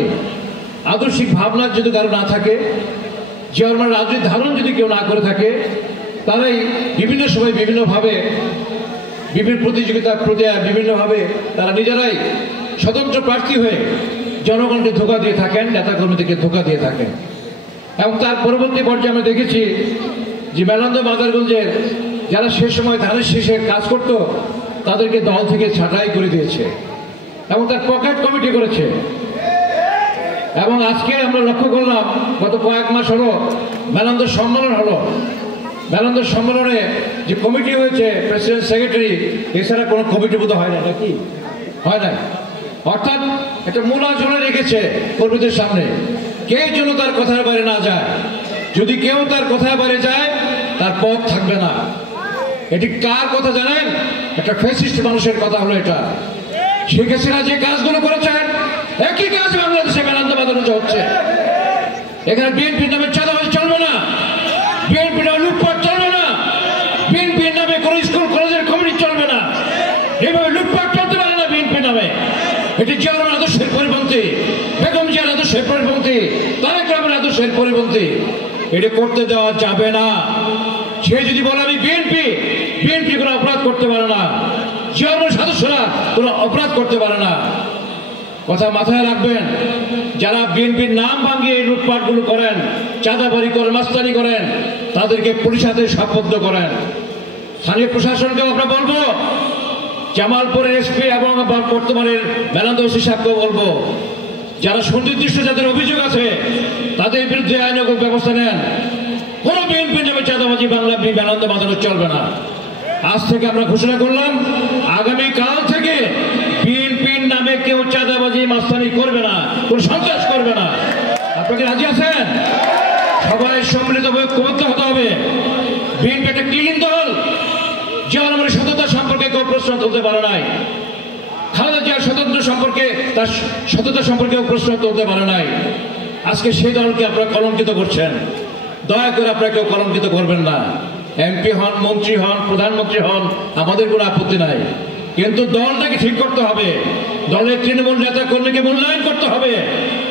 থাকে, আদর্শিক ভাবনা যদি কারো না থাকে, জিয়া রহমানের রাজনৈতিক ধারণ যদি কেউ না করে থাকে, তারাই বিভিন্ন সময় বিভিন্নভাবে বিভিন্ন প্রতিযোগিতা বিভিন্নভাবে তারা নিজেরাই স্বতন্ত্র প্রার্থী হয়ে জনগণকে ধোঁকা দিয়ে থাকেন, নেতাকর্মীদেরকে ধোঁকা দিয়ে থাকেন। এবং তার পরবর্তী পর্যায়ে আমরা দেখেছি যে মেলান্দ মাদারগঞ্জের যারা সে সময় ধানের শীষে কাজ করত তাদেরকে দল থেকে ছাঁটাই করে দিয়েছে এবং তার পকেট কমিটি করেছে। এবং আজকে আমরা লক্ষ্য করলাম গত কয়েক মাস হলো মেলান্দ সম্মেলন হলো, মেলান্দ সম্মেলনে যে কমিটি হয়েছে প্রেসিডেন্ট সেক্রেটারি এছাড়া কোনো কমিটি বোধ হয় না, নাকি হয় না? অর্থাৎ একটা মূল আলোচনা রেখেছে কর্মীদের সামনে, কেউ যেন তার কথার বাইরে না যায়। যদি কেউ তার কথার বাইরে যায় তার পথ থাকবে না। এটি কার কথা জানেন? একটা ফ্যাসিস্ট মানুষের কথা হলো এটা। শেখ হাসিনা যে কাজগুলো করেছেন একই কাজ বাংলাদেশে মেলান্দ মাদারগঞ্জে হচ্ছে। এখানে বিএনপির নামে চাঁদাবাজি চলবে না, বিএনপির নামে লুটপাট চলবে না, বিএনপির নামে কোনো স্কুল কলেজের কমিটি চলবে না। এইভাবে লুটপাট চলতে পারে না বিএনপির নামে। এটি জিয়া রহমানের আদর্শের পরিপন্থী, বেগম জিয়ার আদর্শের পরিপন্থী, তারেক রহমানের আদর্শের পরিপন্থী। এটি করতে দেওয়া যাবে না। সে যদি বলে আমি বিএনপি কোনো অপরাধ করতে পারে না, জিয়া রহমানের সদস্যরা কোনো অপরাধ করতে পারে না। কথা মাথায় রাখবেন, যারা বিএনপির নাম ভাঙিয়ে এই লুটপাটগুলো করেন, চাঁদাবাজি করেন, মাস্তানি করেন, তাদেরকে পুলিশ হাতে সাব্যস্ত করেন। স্থানীয় প্রশাসনকেও আমরা বলবো, জামালপুরের এসপি এবং বর্তমানের মেলান্দ ওসি সাহেবকেও বলবো, যারা সুনির্দিষ্ট যাদের অভিযোগ আছে তাদের বিরুদ্ধে আইনগত ব্যবস্থা নেন। কোনো বিএনপির নামে চাঁদাবাজি বাংলা মেলান্দ মাদারগঞ্জ চলবে না। আজ থেকে আমরা ঘোষণা করলাম, আগামীকাল থেকে বিএনপির নামে কেউ চাঁদাবাজি মাস্তানি করবে না, কোনো সন্ত্রাস করবে না। আপনাকে রাজি আছেন? সবাই সম্মিলিতভাবে ঐক্যবদ্ধ হতে হবে। বিএনপি একটা ক্লিন দল। জিয়া রহমানের সততা সম্পর্কে কেউ প্রশ্ন তুলতে পারে নাই, খালেদা জিয়ার স্বতন্ত্র সম্পর্কে তার সততা সম্পর্কে প্রশ্ন তুলতে পারে নাই। আজকে সেই দলকে আপনারা কলঙ্কিত করছেন। দয়া করে আপনারা কেউ কলঙ্কিত করবেন না। এমপি হন, মন্ত্রী হন, প্রধানমন্ত্রী হন, আমাদের কোনো আপত্তি নাই, কিন্তু দলটাকে ঠিক করতে হবে। দলের তৃণমূল নেতা কর্মীকে মূল্যায়ন করতে হবে।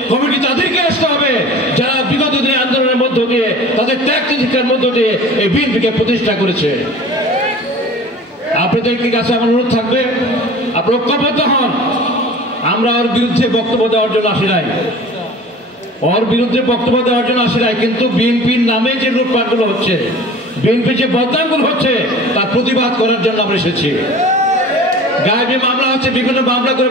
কমিটি তাদেরকে আসতে হবে যারা বিগত দিনে আন্দোলনের মধ্য দিয়ে, তাদের ত্যাগ তিতিক্ষার মধ্য দিয়ে এই বিএনপিকে প্রতিষ্ঠা করেছে। আপনাদের কাছে আমার অনুরোধ থাকবে, আপনারা ঐক্যবদ্ধ হন। আমরা ওর বিরুদ্ধে বক্তব্য দেওয়ার জন্য আসি নাই, কিন্তু বিএনপির নামে যে লুটপাটগুলো হচ্ছে, বিএনপির যে বদনামগুলো হচ্ছে তার প্রতিবাদ করার জন্য আমরা এসেছি। গায়েবী মামলা হচ্ছে, বিভিন্ন মামলা করে